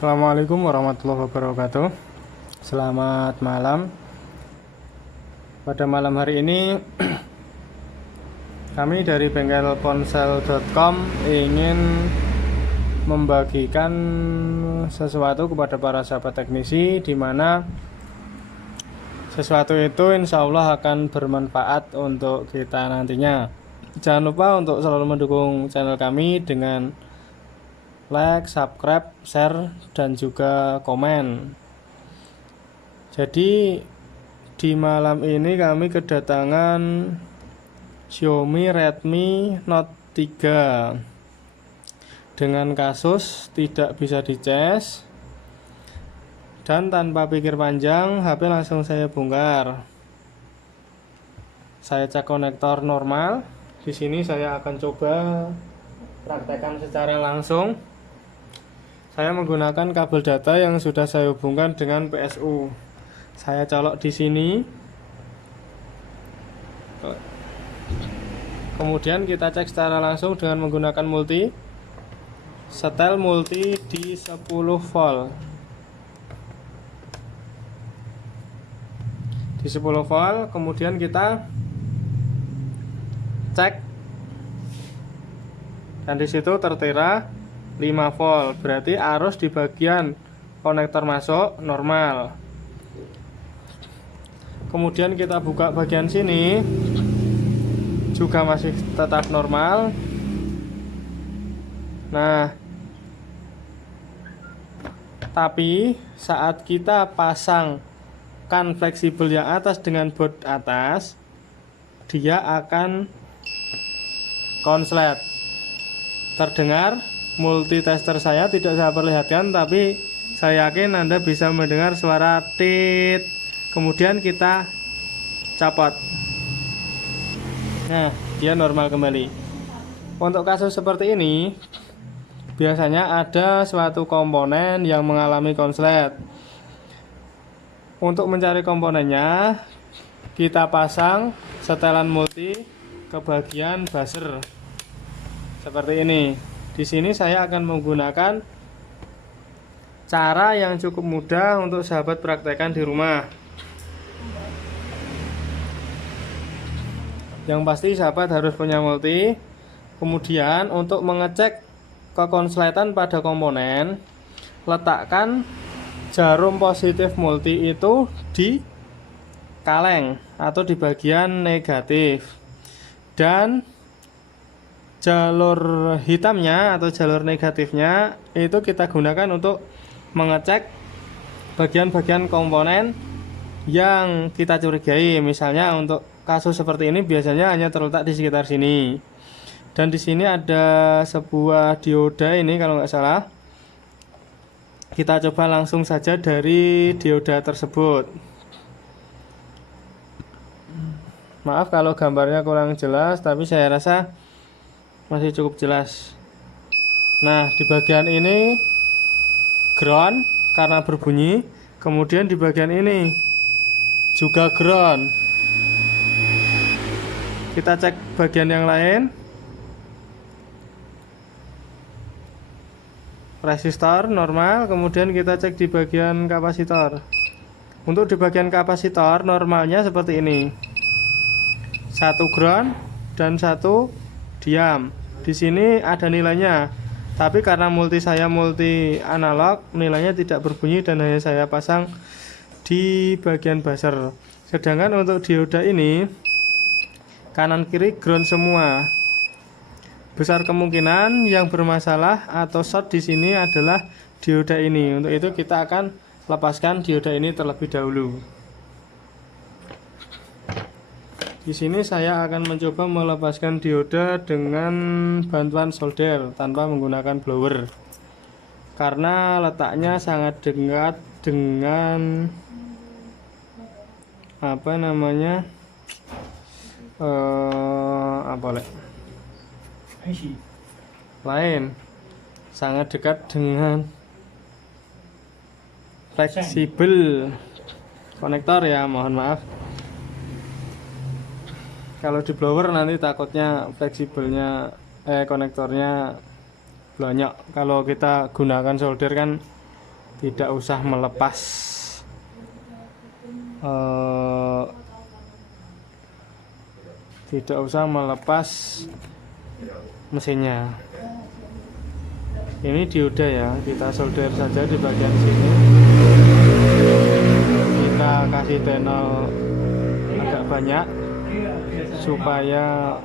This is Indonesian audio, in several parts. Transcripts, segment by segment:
Assalamualaikum warahmatullahi wabarakatuh. Selamat malam. Pada malam hari ini kami dari bengkelponsel.com ingin membagikan sesuatu kepada para sahabat teknisi, di mana sesuatu itu insya Allah akan bermanfaat untuk kita nantinya. Jangan lupa untuk selalu mendukung channel kami dengan like, subscribe, share, dan juga komen. Jadi di malam ini kami kedatangan Xiaomi Redmi Note 3 dengan kasus tidak bisa dicas, dan tanpa pikir panjang HP langsung saya bongkar. Saya cek konektor normal. Di sini saya akan coba praktekkan secara langsung. Saya menggunakan kabel data yang sudah saya hubungkan dengan PSU. Saya colok di sini. Kemudian kita cek secara langsung dengan menggunakan multi. Setel multi di 10 volt. Di 10 volt, kemudian kita cek. Dan di situ tertera 5 volt, berarti arus di bagian konektor masuk normal. Kemudian kita buka bagian sini, juga masih tetap normal. Nah, tapi saat kita pasangkan fleksibel yang atas dengan baut atas, dia akan konslet. Terdengar multitester saya tidak saya perlihatkan, tapi saya yakin Anda bisa mendengar suara tit. Kemudian kita copot. Nah, dia normal kembali. Untuk kasus seperti ini, biasanya ada suatu komponen yang mengalami konslet. Untuk mencari komponennya, kita pasang setelan multi ke bagian buzzer seperti ini. Di sini saya akan menggunakan cara yang cukup mudah untuk sahabat praktekkan di rumah. Yang pasti sahabat harus punya multi. Kemudian untuk mengecek kekonsletan pada komponen, letakkan jarum positif multi itu di kaleng atau di bagian negatif, dan jalur hitamnya atau jalur negatifnya itu kita gunakan untuk mengecek bagian-bagian komponen yang kita curigai. Misalnya untuk kasus seperti ini biasanya hanya terletak di sekitar sini. Dan di sini ada sebuah dioda ini kalau nggak salah. Kita coba langsung saja dari dioda tersebut. Maaf kalau gambarnya kurang jelas, tapi saya rasa masih cukup jelas. Nah, di bagian ini ground karena berbunyi. Kemudian di bagian ini juga ground. Kita cek bagian yang lain. Resistor normal. Kemudian kita cek di bagian kapasitor. Untuk di bagian kapasitor normalnya seperti ini. Satu ground dan satu diam. Di sini ada nilainya, tapi karena multi saya multi analog, nilainya tidak berbunyi dan hanya saya pasang di bagian buzzer. Sedangkan untuk dioda ini kanan kiri ground semua. Besar kemungkinan yang bermasalah atau short di sini adalah dioda ini. Untuk itu kita akan lepaskan dioda ini terlebih dahulu. Di sini saya akan mencoba melepaskan dioda dengan bantuan solder tanpa menggunakan blower, karena letaknya sangat dekat dengan sangat dekat dengan fleksibel konektor ya, mohon maaf. Kalau di blower nanti takutnya fleksibelnya konektornya banyak. Kalau kita gunakan solder kan tidak usah melepas mesinnya. Ini dioda ya, kita solder saja di bagian sini. Kita kasih tenel agak banyak supaya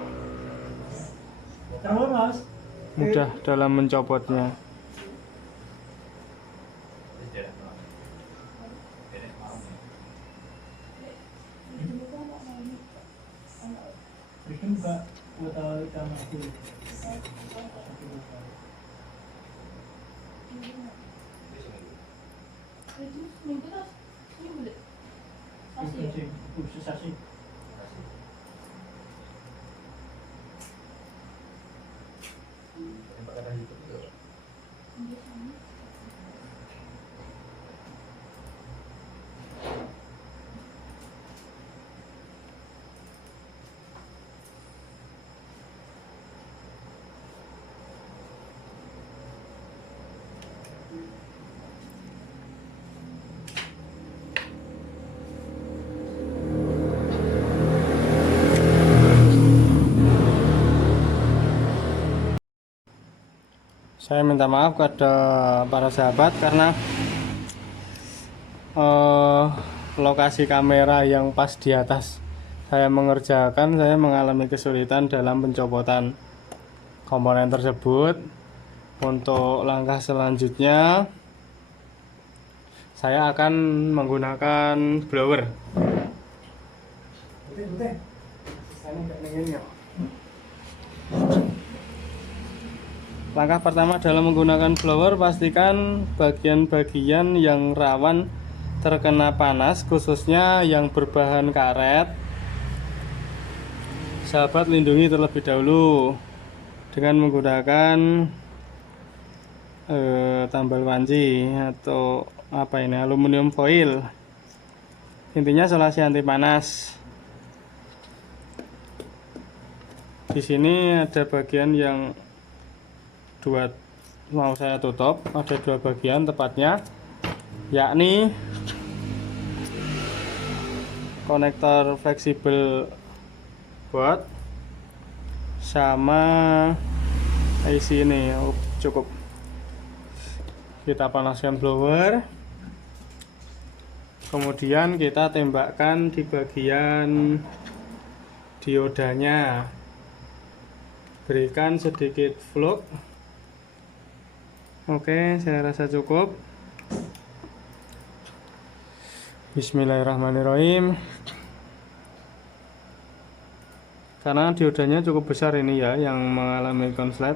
mudah dalam mencopotnya. Saya minta maaf kepada para sahabat karena lokasi kamera yang pas di atas saya mengerjakan, saya mengalami kesulitan dalam pencopotan komponen tersebut. Untuk langkah selanjutnya saya akan menggunakan blower. Langkah pertama dalam menggunakan blower, pastikan bagian-bagian yang rawan terkena panas, khususnya yang berbahan karet. Sahabat lindungi terlebih dahulu dengan menggunakan tambal panci atau apa ini, aluminium foil. Intinya isolasi anti panas. Di sini ada bagian yang mau saya tutup, ada dua bagian tepatnya, yakni konektor fleksibel buat sama IC ini. Cukup kita panaskan blower, kemudian kita tembakkan di bagian diodanya, berikan sedikit flux. Oke, saya rasa cukup. Bismillahirrahmanirrahim. Karena diodanya cukup besar ini ya, yang mengalami konslet.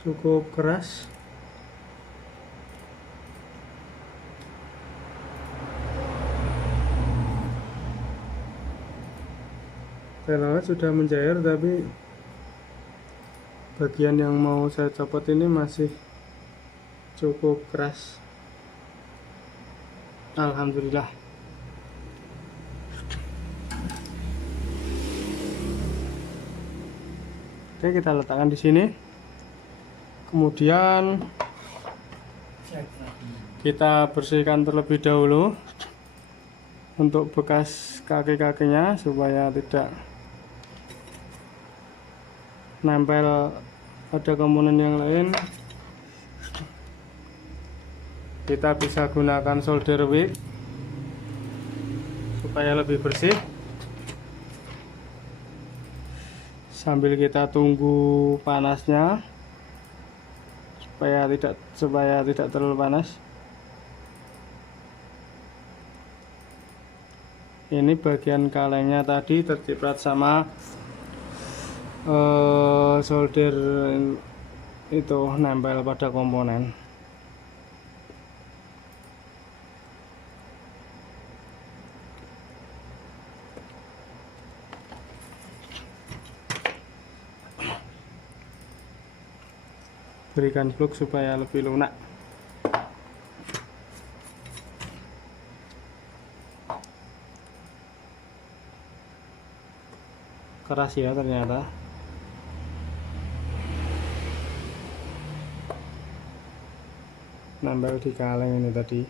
Cukup keras. Telolet sudah mencair, tapi bagian yang mau saya copot ini masih cukup keras. Alhamdulillah. Oke, kita letakkan di sini. Kemudian kita bersihkan terlebih dahulu untuk bekas kaki-kakinya supaya tidak nempel pada komponen yang lain. Kita bisa gunakan solder wick supaya lebih bersih. Sambil kita tunggu panasnya supaya tidak terlalu panas. Ini bagian kalengnya tadi terciprat sama solder itu nempel pada komponen. berikan plug supaya lebih lunak. Keras ya ternyata. Nambel di kaleng ini tadi.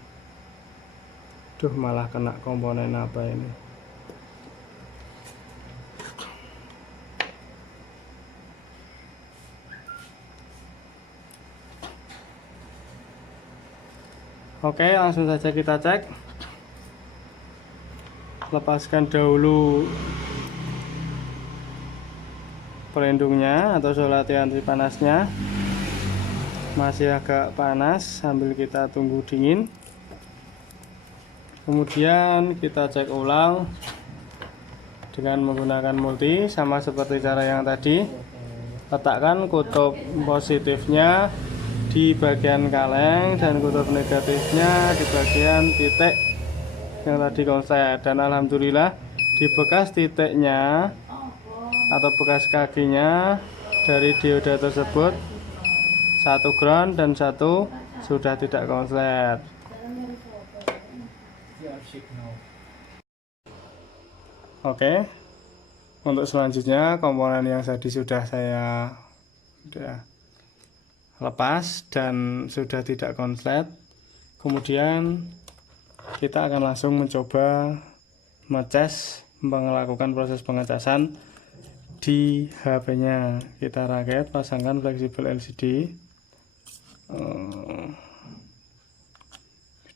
Duh, malah kena komponen apa ini. Oke, langsung saja kita cek. Lepaskan dahulu pelindungnya atau solati anti panasnya. Masih agak panas, sambil kita tunggu dingin. Kemudian kita cek ulang dengan menggunakan multi, sama seperti cara yang tadi. Letakkan kutub positifnya di bagian kaleng dan kutub negatifnya di bagian titik yang tadi konslet. Dan alhamdulillah di bekas titiknya atau bekas kakinya dari dioda tersebut, satu ground dan satu sudah tidak konslet. Oke, untuk selanjutnya komponen yang tadi sudah saya lepas dan sudah tidak konslet. Kemudian kita akan langsung mencoba melakukan proses pengecasan di HP-nya. Kita rakit, pasangkan fleksibel LCD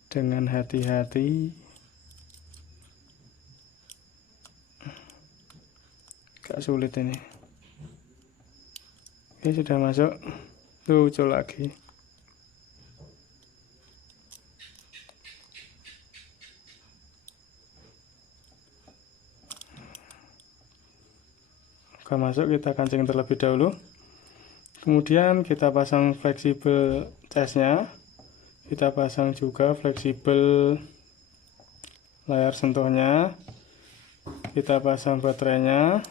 dengan hati-hati. Gak sulit ini. Oke, sudah masuk. Lucu lagi. Oke, masuk, kita kancing terlebih dahulu. Kemudian kita pasang fleksibel casnya. Kita pasang juga fleksibel layar sentuhnya. Kita pasang baterainya.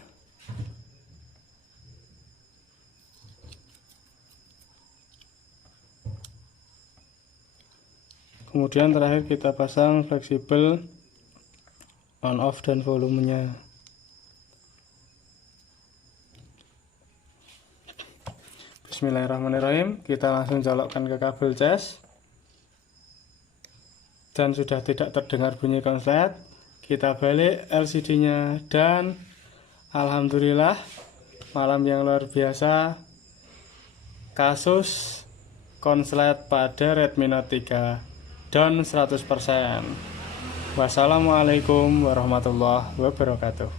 Kemudian terakhir kita pasang fleksibel on off dan volumenya. Bismillahirrahmanirrahim. Kita langsung colokkan ke kabel cas. Dan sudah tidak terdengar bunyi konslet. Kita balik LCD-nya dan alhamdulillah malam yang luar biasa, kasus konslet pada Redmi Note 3 down 100%. Wassalamualaikum warahmatullahi wabarakatuh.